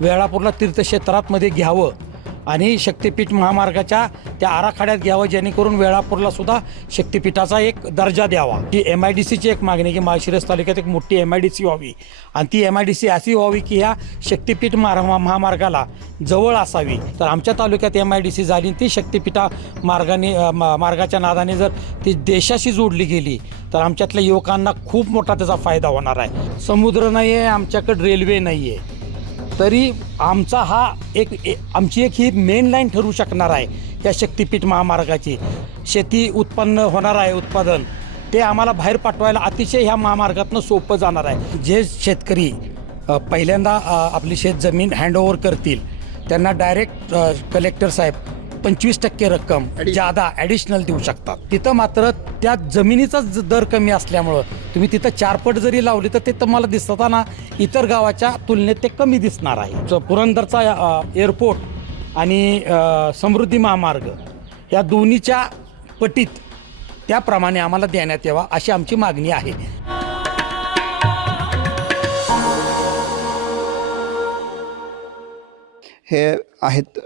वेळापूरला तीर्थक्षेत्रामध्ये घ्यावं आणि शक्तिपीठ महामार्गाच्या त्या आराखड्यात घ्यावं, जेणेकरून वेळापूरला सुद्धा शक्तिपीठाचा एक दर्जा द्यावा. ही MIDCची एक मागणी की माळशिरस तालुक्यात एक मोठी MIDC व्हावी आणि ती MIDC अशी व्हावी की ह्या शक्तिपीठ महामार्गाला जवळ असावी. तर आमच्या तालुक्यात MIDC झाली, ती शक्तिपीठा मार्गाच्या नादाने जर ती देशाशी जोडली गेली तर आमच्यातल्या युवकांना खूप मोठा त्याचा फायदा होणार आहे. समुद्र नाही आहे, आमच्याकडे रेल्वे नाही आहे, तरी आमचा आमची एक ही मेन लाईन ठरू शकणार आहे या शक्तिपीठ महामार्गाची. शेती उत्पन्न होणार आहे, उत्पादन ते आम्हाला बाहेर पाठवायला अतिशय ह्या महामार्गातनं सोपं जाणार आहे. जे शेतकरी पहिल्यांदा आपली शेतजमीन हँडओव्हर करतील त्यांना डायरेक्ट कलेक्टर साहेब 25% रक्कम जादा ॲडिशनल देऊ शकतात. तिथं मात्र त्या जमिनीचाच दर कमी असल्यामुळं तुम्ही तिथं 4 पट जरी लावली तर ते तुम्हाला दिसताना इतर गावाच्या तुलनेत ते कमी दिसणार आहे. पुरंदरचा एअरपोर्ट आणि समृद्धी महामार्ग या दोन्हीच्या पटीत त्याप्रमाणे आम्हाला देण्यात यावा अशी आमची मागणी आहे. हे आहेत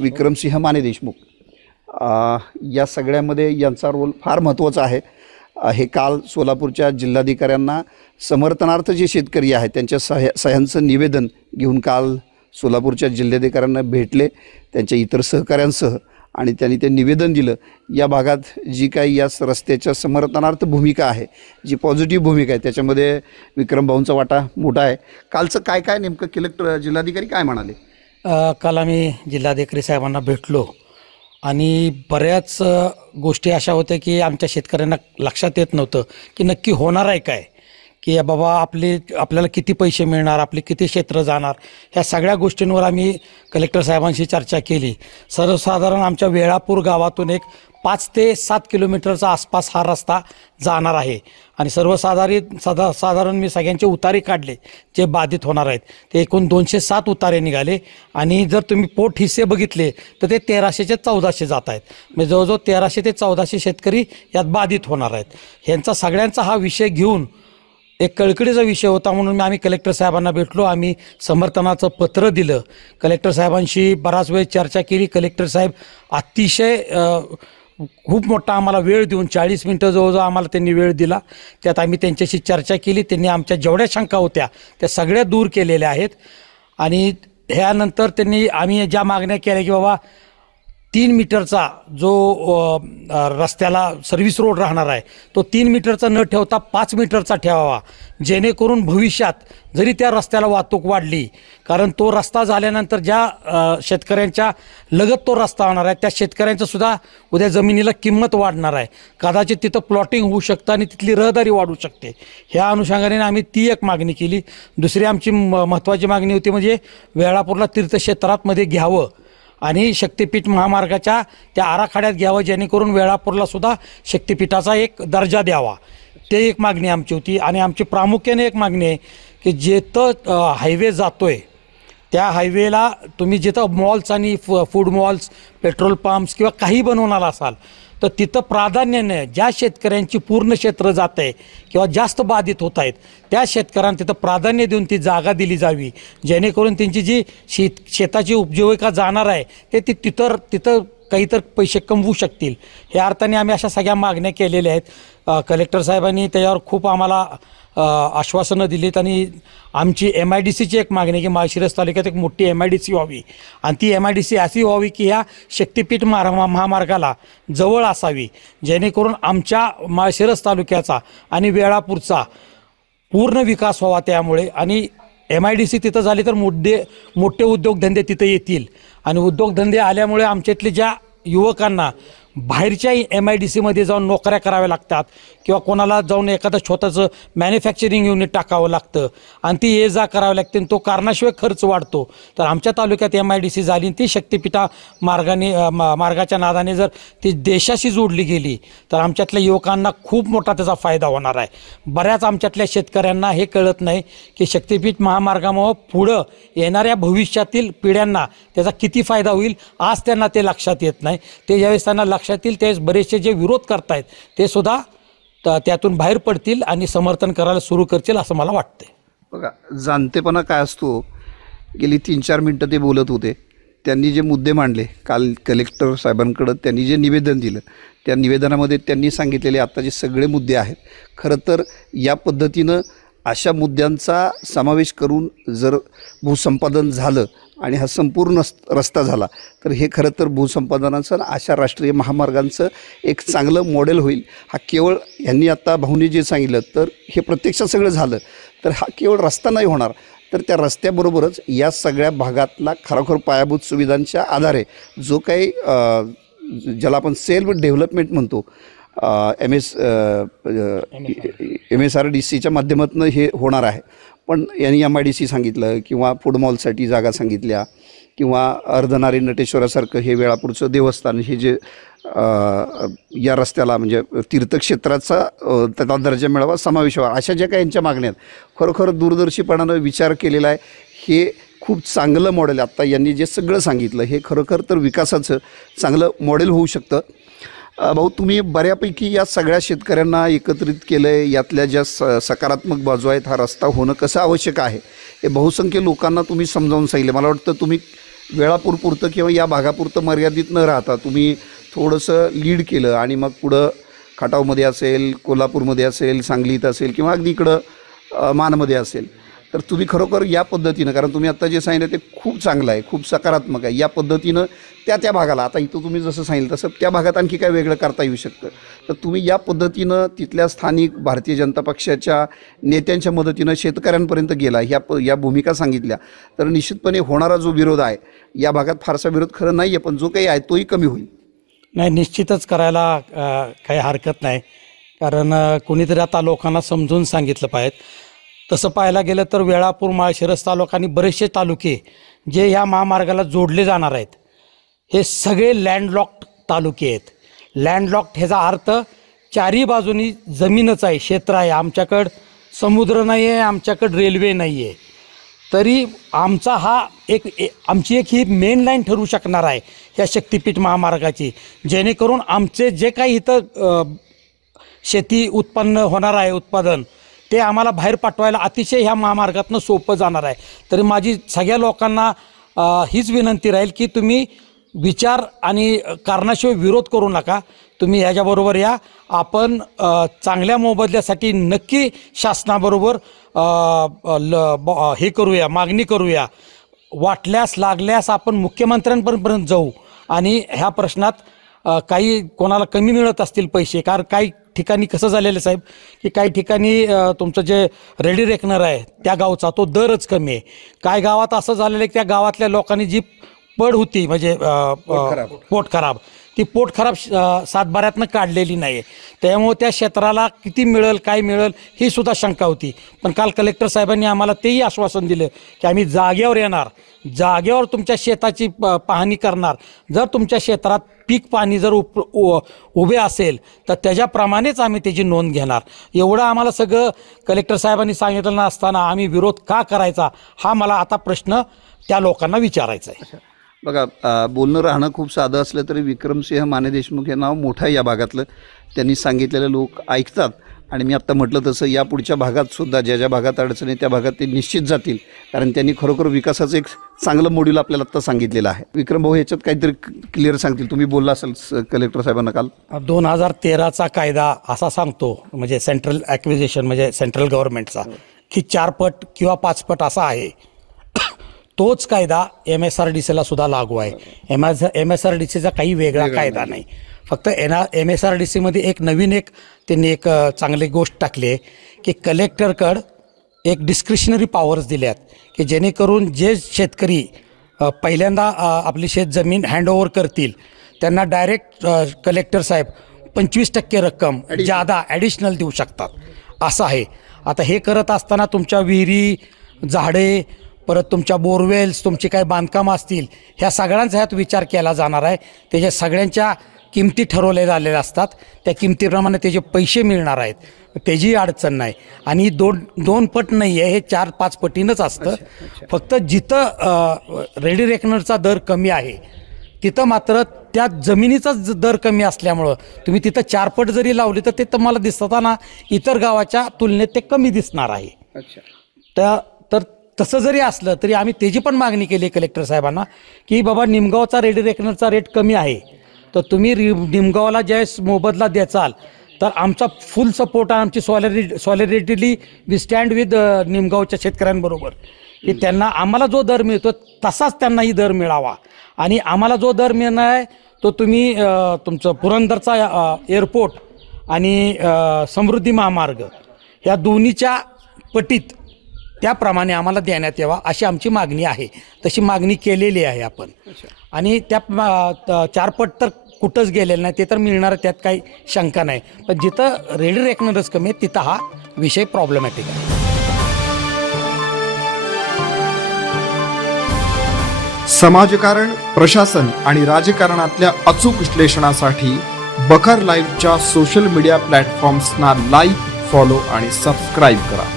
विक्रमसिंह माने देशमुख. या सगळ्यामध्ये यांचा रोल फार महत्त्वाचा आहे. हे काल सोलापूरच्या जिल्हाधिकाऱ्यांना समर्थनार्थ जे शेतकरी आहेत त्यांच्या सह्यांचं निवेदन घेऊन काल सोलापूरच्या जिल्हाधिकाऱ्यांना भेटले त्यांच्या इतर सहकाऱ्यांसह आणि त्यांनी ते निवेदन दिलं. या भागात जी काही या रस्त्याच्या समर्थनार्थ भूमिका आहे, जी पॉझिटिव्ह भूमिका आहे, त्याच्यामध्ये विक्रम भाऊंचा वाटा मोठा आहे. कालचं काय काय नेमकं कलेक्टर जिल्हाधिकारी काय म्हणाले? काल आम्ही जिल्हाधिकारी साहेबांना भेटलो आणि बऱ्याच गोष्टी अशा होत्या की आमच्या शेतकऱ्यांना लक्षात येत नव्हतं की नक्की होणार आहे काय, की बाबा आपल्याला किती पैसे मिळणार, आपले किती क्षेत्र जाणार, ह्या सगळ्या गोष्टींवर आम्ही कलेक्टर साहेबांशी चर्चा केली. सर्वसाधारण आमच्या वेळापूर गावातून एक 5 ते 7 किलोमीटरचा आसपास हा रस्ता जाणार आहे आणि साधारण मी सगळ्यांचे उतारे काढले जे बाधित होणार आहेत. ते एकूण 207 उतारे निघाले आणि जर तुम्ही पोट हिस्से बघितले तर ते 1300 ते 1400 जात आहेत. म्हणजे जवळजवळ 1300 ते 1400 शेतकरी यात बाधित होणार आहेत. ह्यांचा सगळ्यांचा हा विषय घेऊन एक कळकळीचा विषय होता म्हणून आम्ही कलेक्टर साहेबांना भेटलो. आम्ही समर्थनाचं पत्र दिलं. कलेक्टर साहेबांशी बराच वेळ चर्चा केली. कलेक्टर साहेब अतिशय खूप मोठा आम्हाला वेळ देऊन 40 मिनटं जवळजवळ आम्हाला त्यांनी वेळ दिला. त्यात आम्ही त्यांच्याशी चर्चा केली. त्यांनी आमच्या जेवढ्या शंका होत्या त्या सगळ्या दूर केलेल्या आहेत आणि ह्यानंतर आम्ही ज्या मागण्या केल्या की बाबा 3 मीटरचा जो रस्त्याला सर्व्हिस रोड राहणार आहे तो 3 मीटरचा न ठेवता 5 मीटरचा ठेवावा, जेणेकरून भविष्यात जरी त्या रस्त्याला वाहतूक वाढली, कारण तो रस्ता झाल्यानंतर ज्या शेतकऱ्यांच्या लगत तो रस्ता होणार आहे त्या शेतकऱ्यांचं सुद्धा उद्या जमिनीला किंमत वाढणार आहे. कदाचित तिथं प्लॉटिंग होऊ शकतं आणि तिथली रहदारी वाढू शकते. ह्या अनुषंगाने आम्ही ती एक मागणी केली. दुसरी आमची महत्त्वाची मागणी होती म्हणजे वेळापूरला तीर्थक्षेत्रामध्ये घ्यावं आणि शक्तिपीठ महामार्गाच्या त्या आराखड्यात घ्यावं, जेणेकरून वेळापूरला सुद्धा शक्तिपीठाचा एक दर्जा द्यावा. ते एक मागणी आमची होती. आणि आमची प्रामुख्याने एक मागणी आहे की जिथं हायवे जातोय त्या हायवेला तुम्ही जिथं मॉल्स आणि फूड मॉल्स, पेट्रोल पंप्स किंवा काही बनवणार असाल तर तिथं प्राधान्याने ज्या शेतकऱ्यांची पूर्ण क्षेत्र जात आहे किंवा जास्त बाधित होत आहेत त्या शेतकऱ्यांना तिथं प्राधान्य देऊन ती जागा दिली जावी, जेणेकरून त्यांची जी शेताची उपजीविका जाणार आहे ते तिथं काहीतरी पैसे कमवू शकतील. ह्या अर्थाने आम्ही अशा सगळ्या मागण्या केलेल्या आहेत. कलेक्टर साहेबांनी त्याच्यावर खूप आम्हाला आश्वासनं दिलीत आणि आमची MIDCची एक मागणी की माळशिरस तालुक्यात एक मोठी MIDC व्हावी आणि ती MIDC अशी व्हावी की ह्या शक्तिपीठ महामार्गाला जवळ असावी, जेणेकरून आमच्या माळशिरस तालुक्याचा आणि वेळापूरचा पूर्ण विकास व्हावा. त्यामुळे आणि MIDC तिथं झाली तर मोठे उद्योगधंदे तिथं येतील आणि उद्योगधंदे आल्यामुळे आमच्यातले ज्या युवकांना बाहेरच्या MIDCमध्ये जाऊन नोकऱ्या कराव्या लागतात किंवा कोणाला जाऊन एखादं छोटंसं मॅन्युफॅक्चरिंग युनिट टाकावं लागतं आणि ती ये जा करावी लागते आणि तो कारणाशिवाय खर्च वाढतो. तर आमच्या तालुक्यात MIDC झाली ती शक्तिपीठा मार्गाच्या नादाने जर ती देशाशी जोडली गेली तर आमच्यातल्या युवकांना खूप मोठा त्याचा फायदा होणार आहे. बऱ्याच आमच्यातल्या शेतकऱ्यांना हे कळत नाही की शक्तिपीठ महामार्गामुळं पुढं येणाऱ्या भविष्यातील पिढ्यांना त्याचा किती फायदा होईल. आज त्यांना ते लक्षात येत नाही. ते ज्यावेळेस त्यांना लक्षात येईल त्यावेळेस बरेचसे जे विरोध करतायत ते सुद्धा त्यातून बाहेर पडतील आणि समर्थन करायला सुरू करतील असं मला वाटतंय. बघा, जाणतेपणा काय असतो, गेली 3-4 मिनटं ते बोलत होते. त्यांनी जे मुद्दे मांडले काल कलेक्टर साहेबांकडं, त्यांनी जे निवेदन दिलं त्या निवेदनामध्ये त्यांनी सांगितलेले आता जे सगळे मुद्दे आहेत, खरं तर या पद्धतीनं अशा मुद्द्यांचा समावेश करून जर भूसंपादन झालं आणि हा संपूर्ण रस्ता झाला तर हे खरं तर भूसंपादनाचं आणि अशा राष्ट्रीय महामार्गांचं एक चांगलं मॉडेल होईल. हा केवळ यांनी आत्ता भाऊनी जे सांगितलं तर हे प्रत्यक्षात सगळं झालं तर हा केवळ रस्ता नाही होणार, तर त्या रस्त्याबरोबरच या सगळ्या भागातला खरोखर पायाभूत सुविधांच्या आधारे जो काही ज्याला आपण सेल्फ डेव्हलपमेंट म्हणतो, MSRDCच्या माध्यमातून हे होणार आहे. पण यांनी MIDC सांगितलं किंवा फूड मॉलसाठी जागा सांगितल्या किंवा अर्धनारी नटेश्वरासारखं हे वेळापूरचं देवस्थान, हे जे या रस्त्याला म्हणजे तीर्थक्षेत्राचा त्याला दर्जा मिळावा, समावेश व्हावा, अशा ज्या काही यांच्या मागण्या आहेत, खरोखर दूरदर्शीपणानं विचार केलेला आहे. हे खूप चांगलं मॉडेल आत्ता यांनी जे सगळं सांगितलं हे खरोखर तर विकासाचं चांगलं मॉडेल होऊ शकतं. भाऊ, तुम्ही बऱ्यापैकी या सगळ्या शेतकऱ्यांना एकत्रित केलं आहे. यातल्या ज्या सकारात्मक बाजू आहेत, हा रस्ता होणं कसं आवश्यक आहे हे बहुसंख्य लोकांना तुम्ही समजावून सांगितलं. मला वाटतं तुम्ही वेळापूरपुरतं किंवा या भागापुरतं मर्यादित न राहता तुम्ही थोडंसं लीड केलं आणि मग पुढं खटावमध्ये असेल, कोल्हापूरमध्ये असेल, सांगलीत असेल किंवा अगदी इकडं मानमध्ये असेल, तर तुम्ही खरोखर या पद्धतीनं, कारण तुम्ही आत्ता जे सांगितलं ते खूप चांगलं आहे, खूप सकारात्मक आहे, या पद्धतीनं त्या भागाला, आता इथं तुम्ही जसं सांगितलं तसं त्या भागात आणखी काय वेगळं करता येऊ शकतं, तर तुम्ही या पद्धतीनं तिथल्या स्थानिक भारतीय जनता पक्षाच्या नेत्यांच्या मदतीनं शेतकऱ्यांपर्यंत गेला, या भूमिका सांगितल्या, तर निश्चितपणे होणारा जो विरोध आहे या भागात फारसा विरोध खरं नाही आहे, पण जो काही आहे तोही कमी होईल. नाही, निश्चितच करायला काही हरकत नाही, कारण कोणीतरी आता लोकांना समजून सांगितलं पाहिजे. तसं पाहायला गेलं तर वेळापूर, माळशिरस तालुका आणि बरेचसे तालुके जे ह्या महामार्गाला जोडले जाणार आहेत हे सगळे लँडलॉक्ड तालुके आहेत. लँडलॉक्ड ह्याचा अर्थ चारी बाजूनी जमीनच आहे, क्षेत्र आहे. आमच्याकडं समुद्र नाही आहे, आमच्याकडं रेल्वे नाही आहे, तरी आमचा हा आमची एक ही मेन लाईन ठरू शकणार आहे ह्या शक्तिपीठ महामार्गाची, जेणेकरून आमचे जे काही इथं शेती उत्पन्न होणार आहे, उत्पादन, ते आम्हाला बाहेर पाठवायला अतिशय ह्या महामार्गातनं सोपं जाणार आहे. तरी माझी सगळ्या लोकांना हीच विनंती राहील की तुम्ही विचार आणि कारणाशिवाय विरोध करू नका. तुम्ही ह्याच्याबरोबर या, आपण चांगल्या मोबदल्यासाठी नक्की शासनाबरोबर हे करूया, मागणी करूया. वाटल्यास लागल्यास आपण मुख्यमंत्र्यांपर्यंत जाऊ आणि ह्या प्रश्नात काही कोणाला कमी मिळत असतील पैसे, कारण काही ठिकाणी कसं झालेलं साहेब की काही ठिकाणी तुमचं जे रेडी रेकनर आहे त्या गावचा तो दरच कमी आहे. काय गावात असं झालेलं आहे की त्या गावातल्या लोकांनी जी पड होती म्हणजे पोट खराब, ती पोट खराब सातबाऱ्यातनं काढलेली नाही आहे, त्यामुळे त्या क्षेत्राला किती मिळेल, काय मिळेल ही सुद्धा शंका होती. पण काल कलेक्टर साहेबांनी आम्हाला तेही आश्वासन दिलं की आम्ही जागेवर येणार, जागेवर तुमच्या शेताची पाहणी करणार. जर तुमच्या क्षेत्रात पीक पाणी जर उभे असेल तर त्याच्याप्रमाणेच आम्ही त्याची नोंद घेणार. एवढं आम्हाला सगळं कलेक्टर साहेबांनी सांगितलं नसताना आम्ही विरोध का करायचा, हा मला आता प्रश्न त्या लोकांना विचारायचा आहे. बघा, बोलणं राहणं खूप साधं असलं तरी विक्रमसिंह माने देशमुख हे नाव मोठं आहे या भागातलं. त्यांनी सांगितलेलं लोक ऐकतात आणि मी आत्ता म्हटलं तसं या पुढच्या भागात सुद्धा ज्या ज्या भागात अडचणी त्या भागात ते निश्चित जातील, कारण त्यांनी खरोखर विकासाचं एक चांगलं मॉड्यूल आपल्याला आत्ता सांगितलेलं आहे. विक्रम भाऊ ह्याच्यात काहीतरी क्लिअर सांगतील. तुम्ही बोलला असाल कलेक्टर साहेबांना काल. 2013चा कायदा असा सांगतो, म्हणजे सेंट्रल ॲक्विजिशन म्हणजे सेंट्रल गव्हर्नमेंटचा, की 4 पट किंवा 5 पट असा आहे. तोच कायदा MSRDCला सुद्धा लागू आहे. MSRDCचा काही वेगळा कायदा नाही. फक्त MSRDCमध्ये एक नवीन त्यांनी एक चांगली गोष्ट टाकली आहे की कलेक्टरकडं एक डिस्क्रिशनरी पॉवर्स दिल्यात की जेणेकरून जे शेतकरी पहिल्यांदा आपली शेतजमीन हँडओव्हर करतील त्यांना डायरेक्ट कलेक्टर साहेब 25% रक्कम जादा ॲडिशनल देऊ शकतात, असं आहे. आता हे करत असताना तुमच्या विहिरी, झाडे, परत तुमच्या बोरवेल्स, तुमचे काही बांधकामं असतील, ह्या सगळ्यांचा ह्यात विचार केला जाणार आहे. त्याच्या सगळ्यांच्या किमती ठरवल्या झालेल्या असतात, त्या किमतीप्रमाणे त्याचे पैसे मिळणार आहेत, त्याची अडचण नाही. आणि दोन पट नाही आहे, हे 4-5 पटीनंच असतं. फक्त जिथं रेडी रेकनरचा दर कमी आहे तिथं मात्र त्या जमिनीचा दर कमी असल्यामुळं तुम्ही तिथं 4 पट जरी लावली तर ते तुम्हाला दिसताना इतर गावाच्या तुलनेत ते कमी दिसणार आहे. तर तसं जरी असलं तरी आम्ही त्याची पण मागणी केली कलेक्टर साहेबांना की बाबा निमगावचा रेडी रेकनरचा रेट कमी आहे, तर तुम्ही निमगावला ज्यावेळेस मोबदला द्याचाल तर आमचा फुल सपोर्ट आहे, आमची सॉलिडॅरिटी वी स्टँड विथ निमगावच्या शेतकऱ्यांबरोबर, की त्यांना आम्हाला जो दर मिळतो तसाच त्यांनाही दर मिळावा. आणि आम्हाला जो दर मिळणार आहे तो तुम्ही तुमचं पुरंदरचा एअरपोर्ट आणि समृद्धी महामार्ग ह्या दोन्हीच्या पटीत त्याप्रमाणे आम्हाला देण्यात यावा अशी आमची मागणी आहे. तशी मागणी केलेली आहे आपण. आणि त्या 4 पट तर कुठंच गेलेलं नाही, ते तर मिळणार, त्यात काही शंका नाही. पण जिथं रेडी रेकनरच कमी आहे तिथं हा विषय प्रॉब्लेमॅटिक आहे. समाजकारण, प्रशासन आणि राजकारणातल्या अचूक विश्लेषणासाठी बखर लाईव्हच्या सोशल मीडिया प्लॅटफॉर्म्सना लाईक, फॉलो आणि सबस्क्राईब करा.